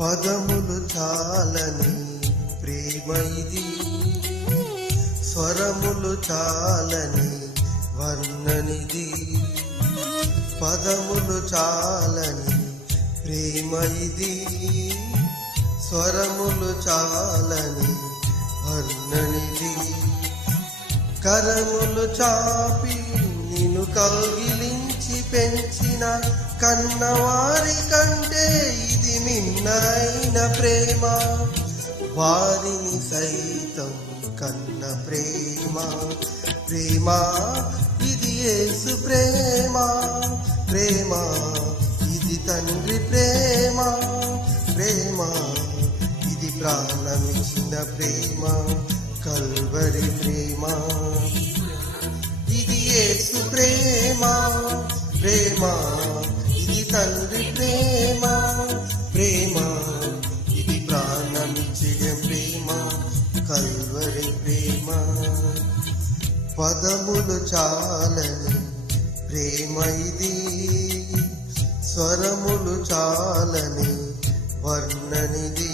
పదములు చాలని ప్రేమ ఇది, స్వరములు చాలని వర్ణనిది. పదములు చాలని ప్రేమ ఇది, స్వరములు చాలని వర్ణనిది. కరములు చాపి నిన్ను కౌగిలించి పెంచిన కన్నవారి కంటే ఇది మిన్నైన ప్రేమ. వారిని సైతం కన్న ప్రేమ, ప్రేమ ఇది యేసు ప్రేమ. ప్రేమ ఇది తండ్రి ప్రేమ, ప్రేమ ఇది ప్రాణమిచ్చిన ప్రేమ, కల్వరి ప్రేమ. ఇది యేసు ప్రేమ, ప్రేమ ఇది తండ్రి ప్రేమ, ప్రేమ ఇది ప్రాణమిచ్చిన ప్రేమ, కల్వరి ప్రేమ. పదములు చాలని ప్రేమ ఇది, స్వరములు చాలని వర్ణనిది.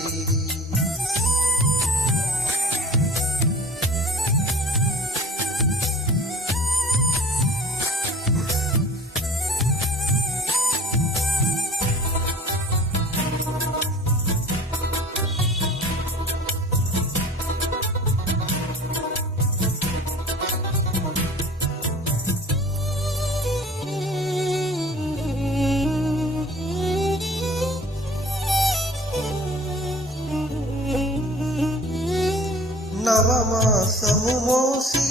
నవమాసము మోసి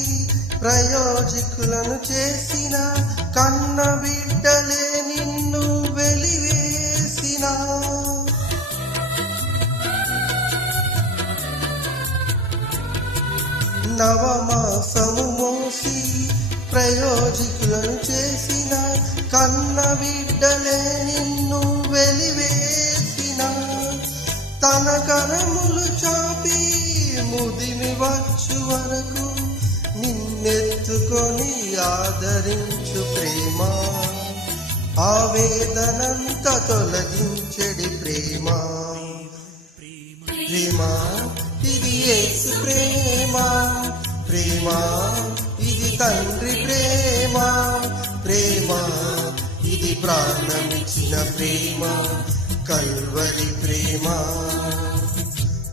ప్రయోజకులను చేసిన కన్న బిడ్డలే నిన్ను వెలివేసిన. నవమాసము మోసి ప్రయోజకులను చేసిన కన్న బిడ్డలే నిన్ను వెలివేసిన. తన కరములు చాపి ముదిమి వచ్చు వరకు నిన్నెత్తుకొని ఆదరించు ప్రేమ, ఆవేదనంత తొలగించెడి ప్రేమ. ప్రేమ ఇది యేసు ప్రేమ, ప్రేమ ఇది తండ్రి ప్రేమ, ప్రేమ ఇది ప్రాణమిచ్చిన ప్రేమ, కల్వరి ప్రేమ.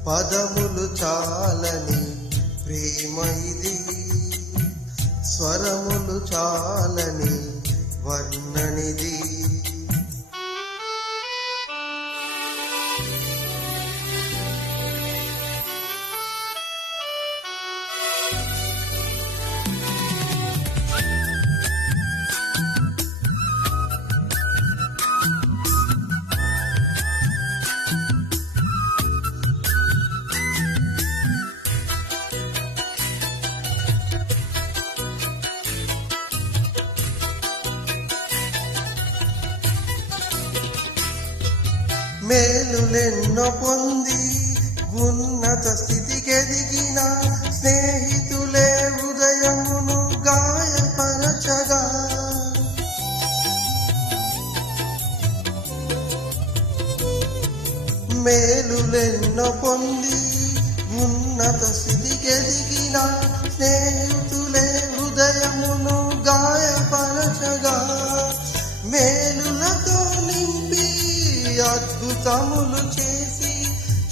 పదములు చాలని ప్రేమ ఇది, స్వరములు చాలని వర్ణనిది. మేలులెన్నో పొంది ఉన్నత స్థితికెదిగిన స్నేహితులే హృదయమును గాయపరచగా. మేలులెన్నో పొంది ఉన్నత స్థితికెదిగిన స్నేహితులే హృదయమును గాయపరచగా. మేలులతో నింపి అద్భుతములు చేసి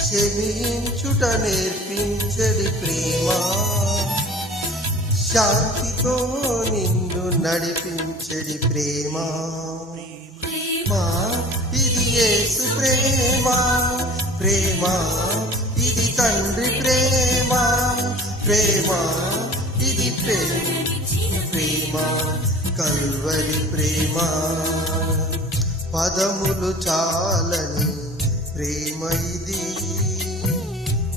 క్షమించుట నేర్పించడి ప్రేమ, శాంతితో నిన్ను నడిపించడి ప్రేమ. ఇది యేసు ప్రేమ, ప్రేమ ఇది తండ్రి ప్రేమ, ప్రేమ ఇది ప్రేమ, కల్వరి ప్రేమ. పదములు చాలని ప్రేమ ఇది,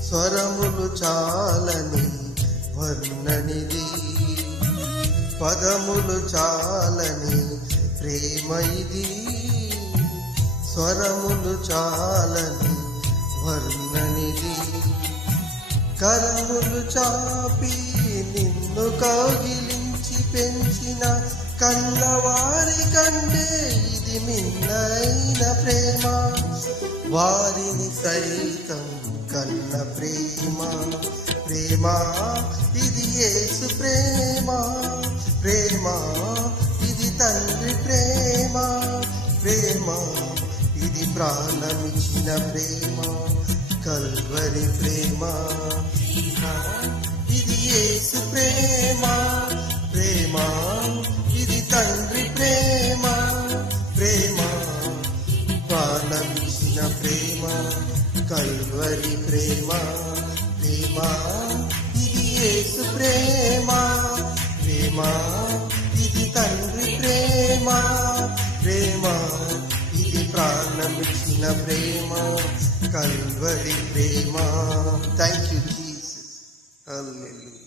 స్వరములు చాలని వర్ణనిది. పదములు చాలని ప్రేమ ఇది, స్వరములు చాలని వర్ణనిది. కరములు చాపి నిన్ను కౌగిలించి పెంచిన కన్నవారి కంటే ఇది ఇది మిన్నైన ప్రేమ, వారిని సైతం కన్న ప్రేమ. ప్రేమ ఇది యేసు ప్రేమ, ప్రేమ ఇది తండ్రి ప్రేమ, ప్రేమ ఇది ప్రాణమిచ్చిన ప్రేమ, కల్వరి ప్రేమ. ఇది యేసు ప్రేమ, ప్రేమ ఇది తండ్రి ప్రేమ, ప్రేమ ప్రాణమిచ్చిన ప్రేమ, కల్వరి ప్రేమ. ప్రేమ ఇది యేసు ప్రేమ, ప్రేమ ఇది తండ్రి ప్రేమ, ప్రేమ ఇది ప్రాణమిచ్చిన ప్రేమ, కల్వరి ప్రేమ. Thank you Jesus. హల్లెలూయా.